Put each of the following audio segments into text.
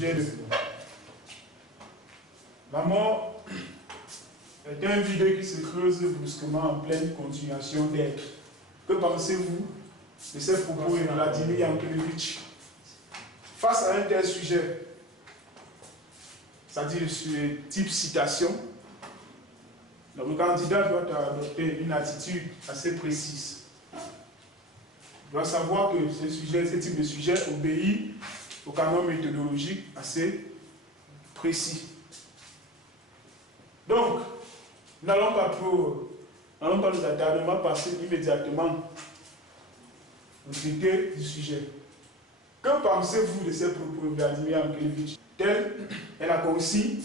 sujet de la mort est un vide qui se creuse brusquement en pleine continuation d'être. Que pensez-vous de ces propos de Vladimir Yankelevitch face à un tel sujet, c'est-à-dire sur type citation? Donc, le candidat doit adopter une attitude assez précise. Il doit savoir que ce type de sujet obéit au canon méthodologique assez précis. Donc, nous n'allons pas nous attarder, on va passer immédiatement au traité du sujet. Que pensez-vous de ces propos de Vladimir Yankelevitch? Telle est la consigne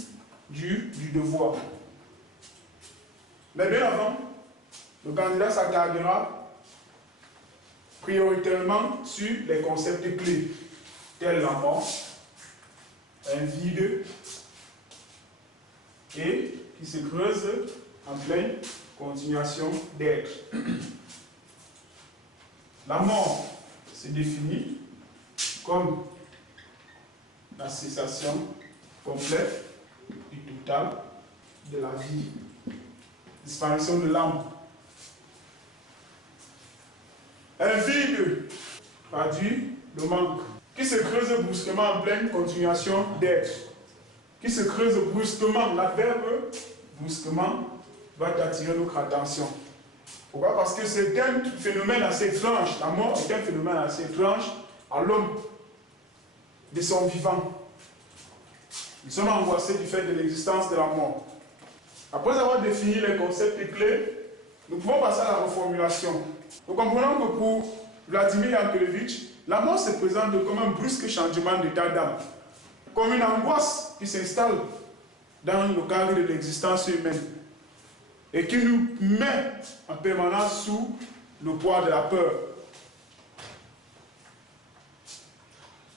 du devoir. Mais bien avant, le candidat s'attardera prioritairement sur les concepts clés, tels la mort, un vide, et qui se creuse en pleine continuation d'être. La mort se définit comme la cessation complète et totale de la vie, disparition de l'âme. Un vide traduit le manque, qui se creuse brusquement en pleine continuation d'être, qui se creuse brusquement. L'adverbe brusquement va attirer notre attention. Pourquoi? Parce que c'est un phénomène assez étrange. La mort est un phénomène assez étrange à l'homme de son vivant. Nous sommes angoissés du fait de l'existence de la mort. Après avoir défini les concepts clés, nous pouvons passer à la reformulation. Nous comprenons que pour Vladimir Yankelevitch, la mort se présente comme un brusque changement d'état d'âme, comme une angoisse qui s'installe dans le cadre de l'existence humaine et qui nous met en permanence sous le poids de la peur.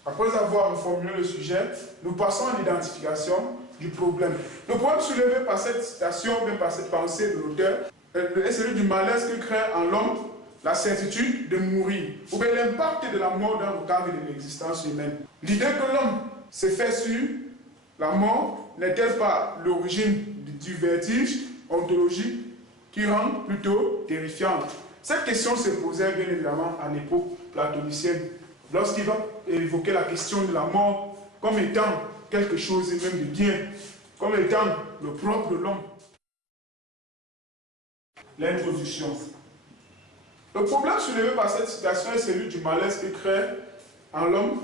Après avoir formulé le sujet, nous passons à l'identification du problème. Le problème soulevé par cette citation, bien par cette pensée de l'auteur, est celui du malaise que crée en l'homme la certitude de mourir, ou bien l'impact de la mort dans le cadre de l'existence humaine. L'idée que l'homme se fait sur la mort n'est-elle pas l'origine du vertige ontologique qui rend plutôt terrifiante? Cette question se posait bien évidemment à l'époque platonicienne, lorsqu'il va évoquer la question de la mort comme étant quelque chose et même de bien, comme étant le propre de l'homme. L'introduction. Le problème soulevé par cette citation est celui du malaise que crée en l'homme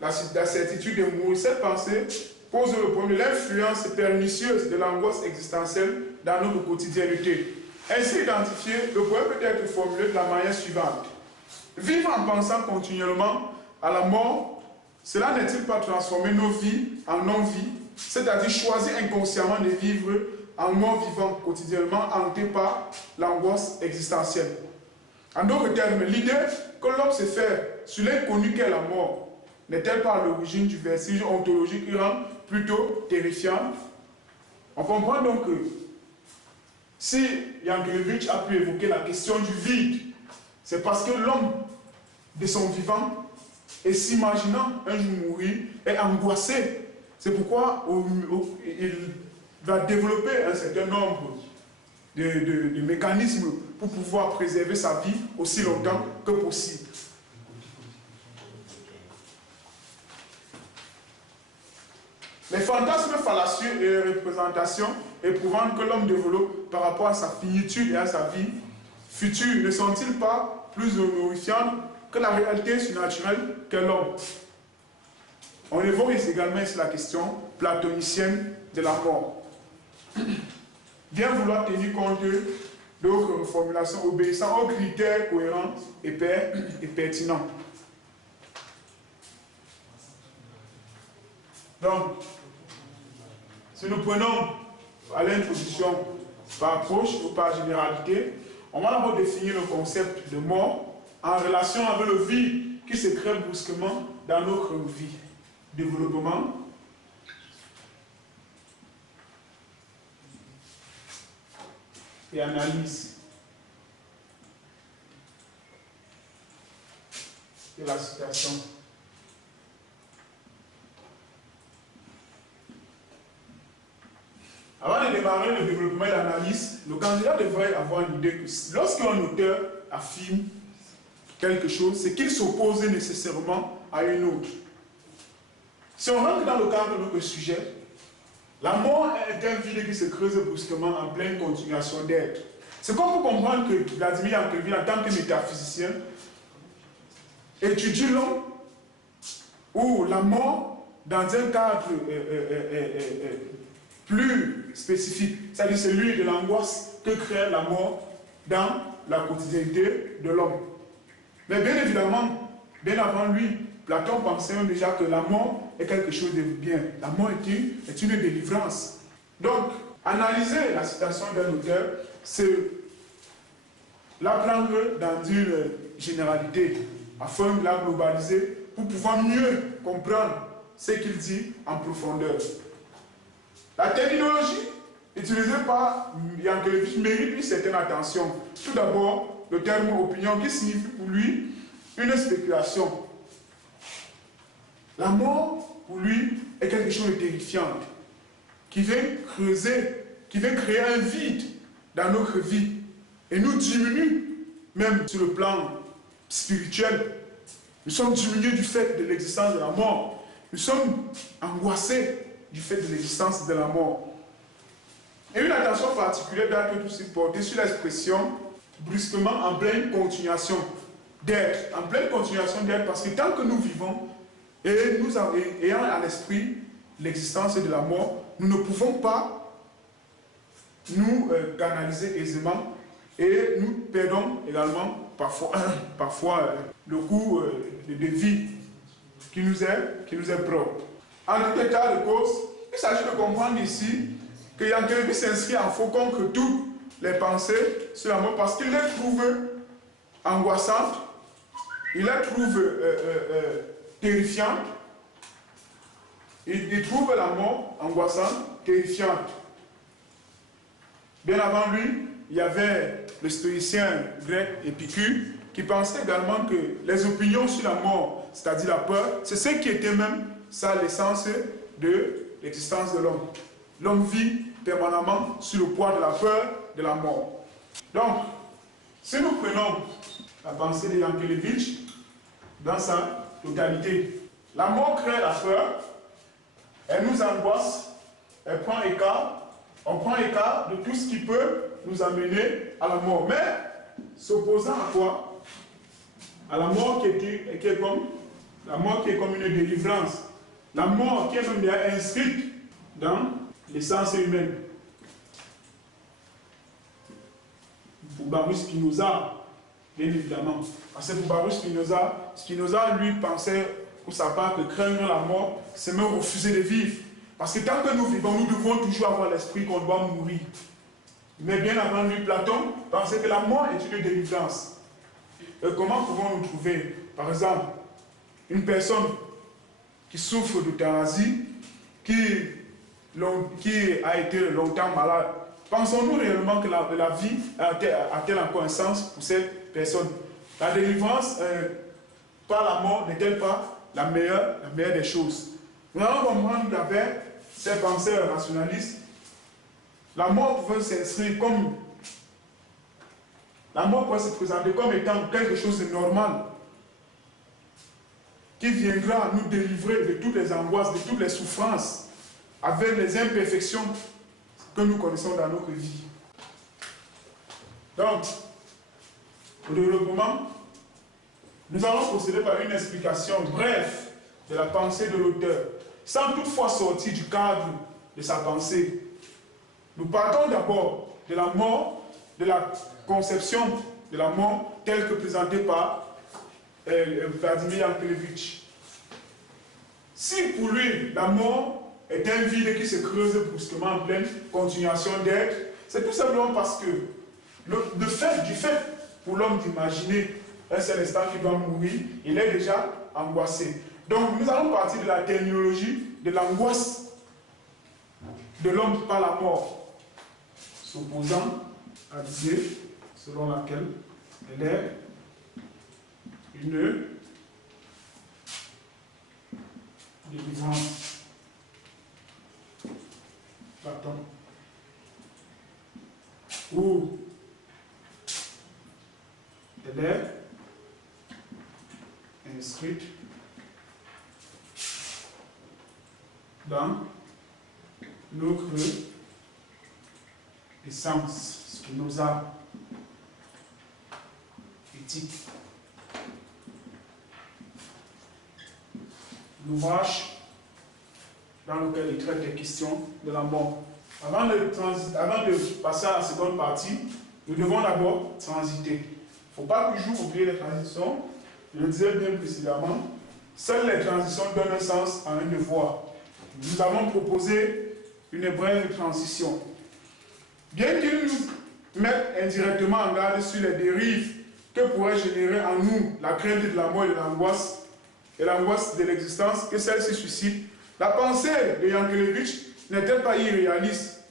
la certitude de mourir. Cette pensée pose le problème de l'influence pernicieuse de l'angoisse existentielle dans notre quotidienneté. Ainsi identifié, le problème peut être formulé de la manière suivante. Vivre en pensant continuellement à la mort, cela n'est-il pas transformer nos vies en non-vie, c'est-à-dire choisir inconsciemment de vivre en mort-vivant quotidiennement hanté par l'angoisse existentielle? En d'autres termes, l'idée que l'homme se fait sur l'inconnu qu'est la mort n'est-elle pas à l'origine du vertige ontologique qui rend plutôt terrifiant? On comprend donc que si Yankelevitch a pu évoquer la question du vide, c'est parce que l'homme, de son vivant, et s'imaginant un jour mourir, est angoissé. C'est pourquoi il va développer un certain nombre de mécanismes pour pouvoir préserver sa vie aussi longtemps que possible. Les fantasmes fallacieux et les représentations éprouvantes que l'homme développe par rapport à sa finitude et à sa vie future ne sont-ils pas plus horrifiants que la réalité surnaturelle qu'est l'homme? On évoque également ici la question platonicienne de la mort. Bien vouloir tenir compte d'autres reformulations obéissant aux critères cohérents et pertinents. Donc, si nous prenons à l'introduction par approche ou par généralité, on va d'abord définir le concept de mort en relation avec le vide qui se crée brusquement dans notre vie. Développement, et analyse de la situation. démarrer le développement et l'analyse, le candidat devrait avoir l'idée que lorsqu'un auteur affirme quelque chose, c'est qu'il s'oppose nécessairement à une autre. Si on rentre dans le cadre de notre sujet, la mort est un vide qui se creuse brusquement en pleine continuation d'être. C'est comme pour comprendre que Vladimir Yankelevitch, en tant que métaphysicien, étudie l'homme ou la mort dans un cadre plus spécifique, c'est-à-dire celui de l'angoisse que crée la mort dans la quotidienneté de l'homme. Mais bien évidemment, bien avant lui, Platon pensait déjà que la mort est quelque chose de bien. La mort est une délivrance. Donc, analyser la citation d'un auteur, c'est la prendre dans une généralité, afin de la globaliser, pour pouvoir mieux comprendre ce qu'il dit en profondeur. La terminologie utilisée par Yankelevitch mérite une certaine attention. Tout d'abord, le terme opinion qui signifie pour lui une spéculation. La mort, pour lui, est quelque chose de terrifiant, qui vient creuser, qui vient créer un vide dans notre vie et nous diminue, même sur le plan spirituel. Nous sommes diminués du fait de l'existence de la mort. Nous sommes angoissés du fait de l'existence de la mort. Et une attention particulière doit être aussi portée sur l'expression brusquement en pleine continuation d'être. En pleine continuation d'être, parce que tant que nous vivons, et nous ayant à l'esprit l'existence de la mort, nous ne pouvons pas nous canaliser aisément et nous perdons également parfois le cours de vie qui nous est propre. En tout état de cause, il s'agit de comprendre ici que Yankelevitch s'inscrit en faux contre toutes les pensées sur la mort parce qu'il les trouve angoissantes, il les trouve terrifiante. Il trouve la mort angoissante, terrifiante. Bien avant lui, il y avait le stoïcien grec Épicure qui pensait également que les opinions sur la mort, c'est-à-dire la peur, c'est ce qui était même ça l'essence de l'existence de l'homme. L'homme vit permanemment sous le poids de la peur de la mort. Donc, si nous prenons la pensée de Yankelevitch dans sa totalité, la mort crée la peur, elle nous angoisse, elle prend écart, on prend écart de tout ce qui peut nous amener à la mort. Mais, s'opposant à quoi? À la mort qui est comme une délivrance. La mort qui est même déjà inscrite dans l'essence humaine. Pour Baruch Spinoza, bien évidemment. Parce que pour Baruch Spinoza, Spinoza lui pensait pour sa part que craindre la mort, c'est même refuser de vivre. Parce que tant que nous vivons, nous devons toujours avoir l'esprit qu'on doit mourir. Mais bien avant lui, Platon pensait que la mort est une délivrance. Et comment pouvons-nous trouver, par exemple, une personne qui souffre d'euthanasie, qui a été longtemps malade? Pensons-nous réellement que la vie a-t-elle encore un sens pour cette personne? La délivrance par la mort n'est-elle pas la meilleure des choses? Nous allons comprendre qu'avec ces penseurs rationalistes, la mort pouvait s'inscrire comme... La mort pouvait se présenter comme étant quelque chose de normal qui viendra nous délivrer de toutes les angoisses, de toutes les souffrances, avec les imperfections que nous connaissons dans notre vie. Donc, au développement, nous allons procéder par une explication brève de la pensée de l'auteur, sans toutefois sortir du cadre de sa pensée. Nous partons d'abord de la mort, de la conception de la mort telle que présentée par Vladimir Yankelevitch. Si pour lui, la mort est un vide qui se creuse brusquement en pleine continuation d'être, c'est tout simplement parce que du fait pour l'homme d'imaginer un seul instant qu'il doit mourir, il est déjà angoissé. Donc nous allons partir de la terminologie de l'angoisse de l'homme par la mort, s'opposant à l'idée selon laquelle elle est une délivrance. Platon. inscrite dans notre essence, Spinoza, éthique. L'ouvrage dans lequel il traite les questions de la mort. Avant de passer à la seconde partie, nous devons d'abord transiter. Il ne faut pas toujours oublier les transitions. Je le disais bien précédemment, seules les transitions donnent un sens à un devoir. Nous avons proposé une brève transition. Bien qu'il nous mette indirectement en garde sur les dérives que pourrait générer en nous la crainte de la mort et l'angoisse de l'existence que celle-ci suscite, la pensée de Yankelevitch n'était pas irréaliste,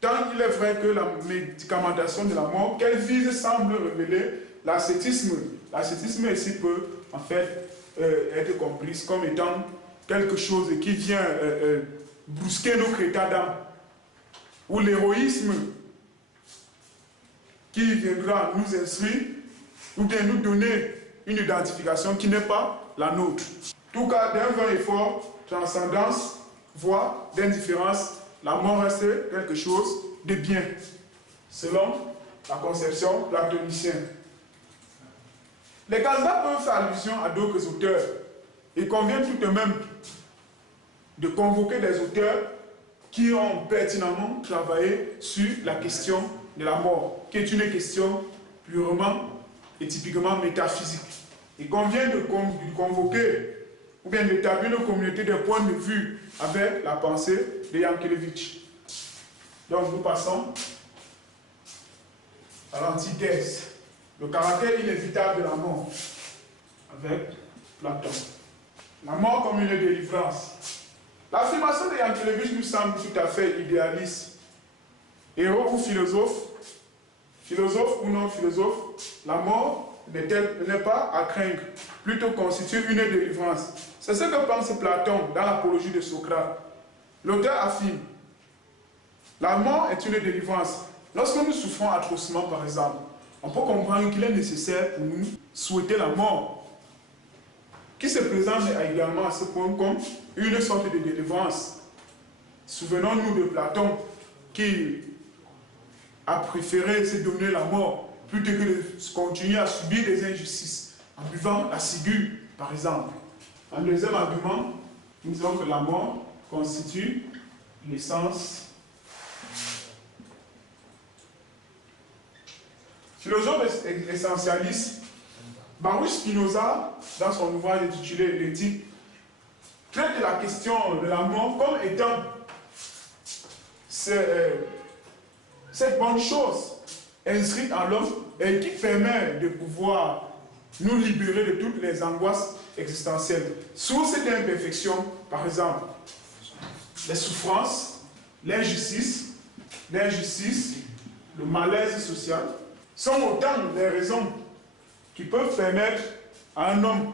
tant il est vrai que la médicamentation de la mort qu'elle vise semble révéler l'ascétisme. L'ascétisme ici peut en fait être comprise comme étant quelque chose qui vient brusquer notre état d'âme, ou l'héroïsme qui viendra nous instruire ou bien nous donner une identification qui n'est pas la nôtre. En tout cas, d'un vain effort, transcendance, voie d'indifférence, la mort reste quelque chose de bien, selon la conception platonicienne. Les candidats peuvent faire allusion à d'autres auteurs. Il convient tout de même de convoquer des auteurs qui ont pertinemment travaillé sur la question de la mort, qui est une question purement et typiquement métaphysique. Il convient de convoquer ou bien d'établir une communauté de points de vue avec la pensée de Yankelevitch. Donc nous passons à l'antithèse, le caractère inévitable de la mort, avec Platon. La mort comme une délivrance. L'affirmation de Yankelevitch nous semble tout à fait idéaliste. Héros ou philosophe ou non philosophe, la mort n'est pas à craindre, plutôt constitue une délivrance. C'est ce que pense Platon dans l'apologie de Socrate. L'auteur affirme: la mort est une délivrance. Lorsque nous souffrons atrocement, par exemple, on peut comprendre qu'il est nécessaire pour nous souhaiter la mort, qui se présente également à ce point comme une sorte de délivrance. Souvenons-nous de Platon, qui a préféré se donner la mort plutôt que de continuer à subir des injustices en buvant la ciguë, par exemple. En deuxième argument, nous disons que la mort constitue l'essence. Philosophe essentialiste, Baruch Spinoza, dans son ouvrage intitulé L'éthique, traite la question de la mort comme étant cette bonne chose inscrite en l'homme et qui permet de pouvoir nous libérer de toutes les angoisses existentielles. Source d'imperfection, par exemple, les souffrances, l'injustice, le malaise social, sont autant des raisons qui peuvent permettre à un homme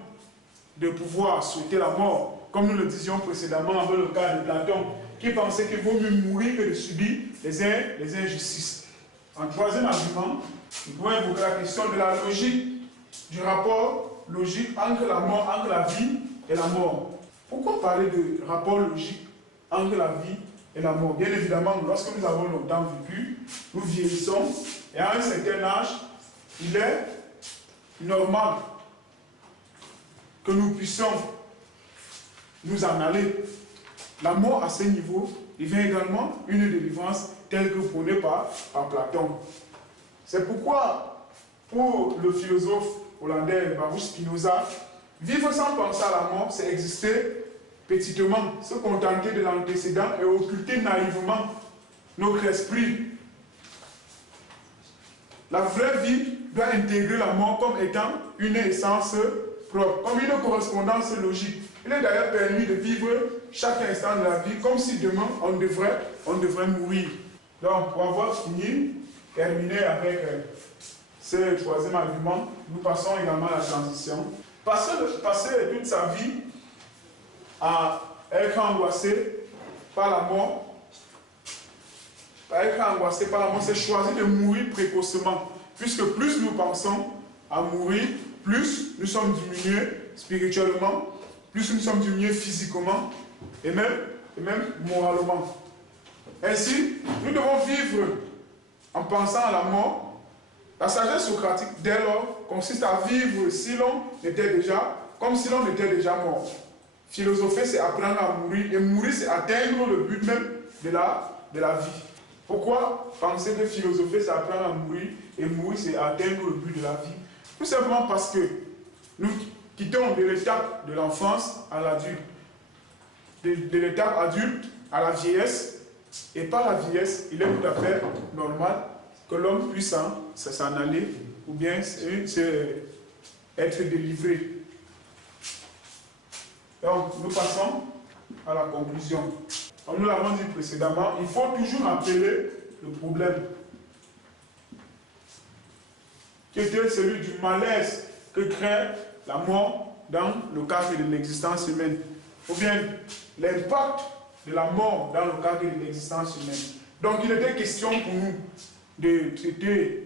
de pouvoir souhaiter la mort, comme nous le disions précédemment avec le cas de Platon, qui pensait qu'il vaut mieux mourir que de subir les injustices. En troisième argument, nous pouvons évoquer la question de la logique, du rapport logique entre la mort, entre la vie et la mort. Pourquoi parler de rapport logique entre la vie et la mort? Bien évidemment, lorsque nous avons longtemps vécu, nous vieillissons, et à un certain âge, il est normal que nous puissions nous en aller. La mort à ce niveau devient également une délivrance telle que prônée par Platon. C'est pourquoi, pour le philosophe hollandais Baruch Spinoza, vivre sans penser à la mort, c'est exister petitement, se contenter de l'antécédent et occulter naïvement notre esprit. La vraie vie doit intégrer la mort comme étant une essence propre, comme une correspondance logique. Il est d'ailleurs permis de vivre chaque instant de la vie comme si demain on devrait mourir. Donc, pour avoir terminé avec ce troisième argument, nous passons également à la transition. Passer toute sa vie à être angoissé par la mort, c'est choisir de mourir précocement. Puisque plus nous pensons à mourir, plus nous sommes diminués spirituellement, plus nous sommes diminués physiquement et même moralement. Ainsi, nous devons vivre en pensant à la mort. La sagesse socratique, dès lors, consiste à vivre si l'on était déjà, comme si l'on était déjà mort. Philosopher, c'est apprendre à mourir, et mourir, c'est atteindre le but même de la vie. Pourquoi penser que philosopher, c'est apprendre à mourir, et mourir, c'est atteindre le but de la vie? Tout simplement parce que nous quittons de l'étape de l'enfance à l'adulte, de l'étape adulte à la vieillesse, et par la vieillesse, il est tout à fait normal que l'homme puisse s'en aller, ou bien être délivré. Donc, nous passons à la conclusion. Comme nous l'avons dit précédemment, il faut toujours appeler le problème qui était celui du malaise que crée la mort dans le cadre de l'existence humaine, ou bien l'impact de la mort dans le cadre de l'existence humaine. Donc il était question pour nous de traiter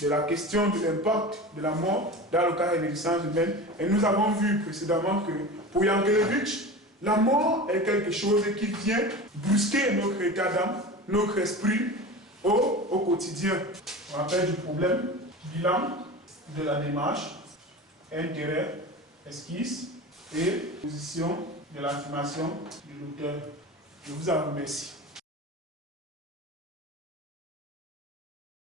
de la question de l'impact de la mort dans le cadre de l'existence humaine. Et nous avons vu précédemment que pour Yankelevitch, la mort est quelque chose qui vient brusquer notre état d'âme, notre esprit au quotidien. On rappelle du problème, bilan de la démarche, intérêt, esquisse et position de l'affirmation de l'auteur. Je vous en remercie.